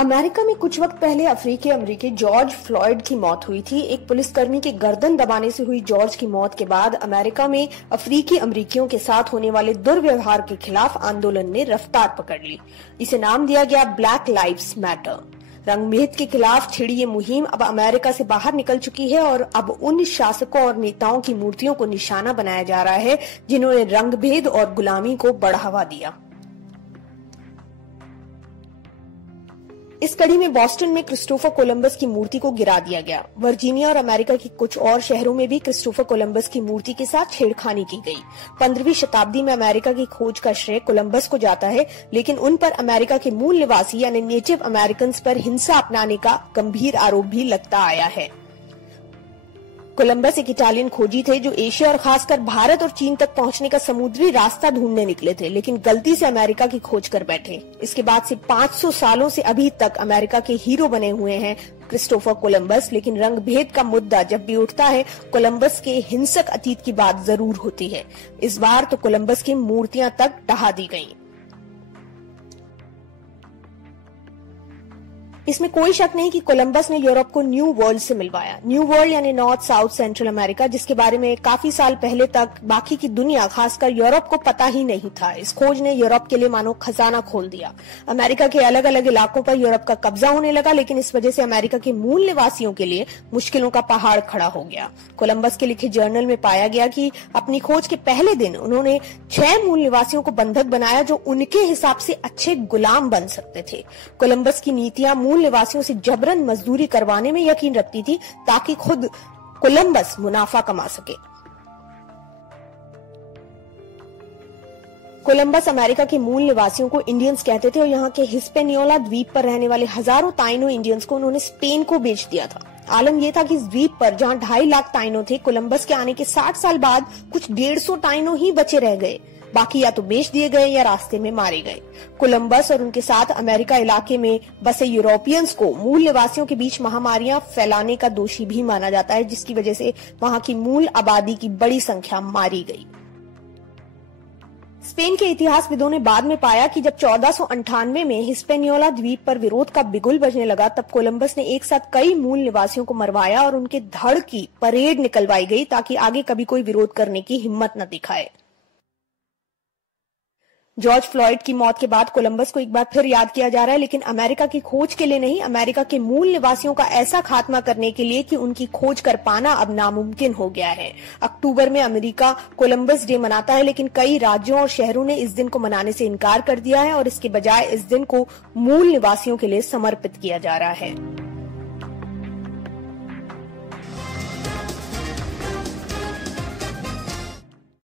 America में कुछ वक्त पहले अफ्रीकी अमेरिकी जॉर्ज फ्लॉयड की मौत हुई थी। एक पुलिसकर्मी की गर्दन दबाने से हुई जॉर्ज की मौत के बाद अमेरिका में अफ्रीकी अमेरिकियों के साथ होने वाले दुर्व्यवहार के खिलाफ आंदोलन ने रफ्तार पकड़ ली। इसे नाम दिया गया ब्लैक लाइव्स मैटर। रंगभेद के खिलाफ छिड़ी ये मुहिम अब अमेरिका से बाहर निकल चुकी है और अब उन शासकों और नेताओं की मूर्तियों को निशाना बनाया जा रहा है जिन्होंने रंगभेद और गुलामी को बढ़ावा दिया। इस कड़ी में बॉस्टन में क्रिस्टोफर कोलंबस की मूर्ति को गिरा दिया गया। वर्जीनिया और अमेरिका के कुछ और शहरों में भी क्रिस्टोफर कोलंबस की मूर्ति के साथ छेड़खानी की गई। 15वीं शताब्दी में अमेरिका की खोज का श्रेय कोलंबस को जाता है, लेकिन उन पर अमेरिका के मूल निवासी यानी नेटिव अमेरिकन पर हिंसा अपनाने का गंभीर आरोप भी लगता आया है। कोलंबस एक इटालियन खोजी थे जो एशिया और खासकर भारत और चीन तक पहुंचने का समुद्री रास्ता ढूंढने निकले थे, लेकिन गलती से अमेरिका की खोज कर बैठे। इसके बाद से 500 सालों से अभी तक अमेरिका के हीरो बने हुए हैं क्रिस्टोफर कोलंबस। लेकिन रंगभेद का मुद्दा जब भी उठता है, कोलंबस के हिंसक अतीत की बात जरूर होती है। इस बार तो कोलंबस की मूर्तियां तक ढहा दी गयी। इसमें कोई शक नहीं कि कोलंबस ने यूरोप को न्यू वर्ल्ड से मिलवाया। न्यू वर्ल्ड यानी नॉर्थ साउथ सेंट्रल अमेरिका, जिसके बारे में काफी साल पहले तक बाकी की दुनिया खासकर यूरोप को पता ही नहीं था। इस खोज ने यूरोप के लिए मानो खजाना खोल दिया। अमेरिका के अलग अलग इलाकों पर यूरोप का कब्जा होने लगा, लेकिन इस वजह से अमेरिका के मूल निवासियों के लिए मुश्किलों का पहाड़ खड़ा हो गया। कोलंबस के लिखे जर्नल में पाया गया कि अपनी खोज के पहले दिन उन्होंने 6 मूल निवासियों को बंधक बनाया जो उनके हिसाब से अच्छे गुलाम बन सकते थे। कोलंबस की नीतियां मूल निवासियों से जबरन मजदूरी करवाने में यकीन रखती थी ताकि खुद कोलंबस मुनाफा कमा सके। कोलंबस अमेरिका के मूल निवासियों को इंडियंस कहते थे और यहाँ के हिस्पेनियोला द्वीप पर रहने वाले हजारों ताइनो इंडियंस को उन्होंने स्पेन को बेच दिया था। आलम यह था कि इस द्वीप पर जहाँ 2.5 लाख ताइनो थे, कोलंबस के आने के 60 साल बाद कुछ 150 ताइनो ही बचे रह गए। बाकी या तो बेच दिए गए या रास्ते में मारे गए। कोलंबस और उनके साथ अमेरिका इलाके में बसे यूरोपियंस को मूल निवासियों के बीच महामारियां फैलाने का दोषी भी माना जाता है, जिसकी वजह से वहां की मूल आबादी की बड़ी संख्या मारी गई। स्पेन के इतिहासविदों ने बाद में पाया कि जब 1498 में हिस्पेनियोला द्वीप पर विरोध का बिगुल बजने लगा, तब कोलंबस ने एक साथ कई मूल निवासियों को मरवाया और उनके धड़ की परेड निकलवाई गई ताकि आगे कभी कोई विरोध करने की हिम्मत न दिखाए। जॉर्ज फ्लॉयड की मौत के बाद कोलंबस को एक बार फिर याद किया जा रहा है, लेकिन अमेरिका की खोज के लिए नहीं, अमेरिका के मूल निवासियों का ऐसा खात्मा करने के लिए कि उनकी खोज कर पाना अब नामुमकिन हो गया है। अक्टूबर में अमेरिका कोलंबस डे मनाता है, लेकिन कई राज्यों और शहरों ने इस दिन को मनाने से इनकार कर दिया है और इसके बजाय इस दिन को मूल निवासियों के लिए समर्पित किया जा रहा है।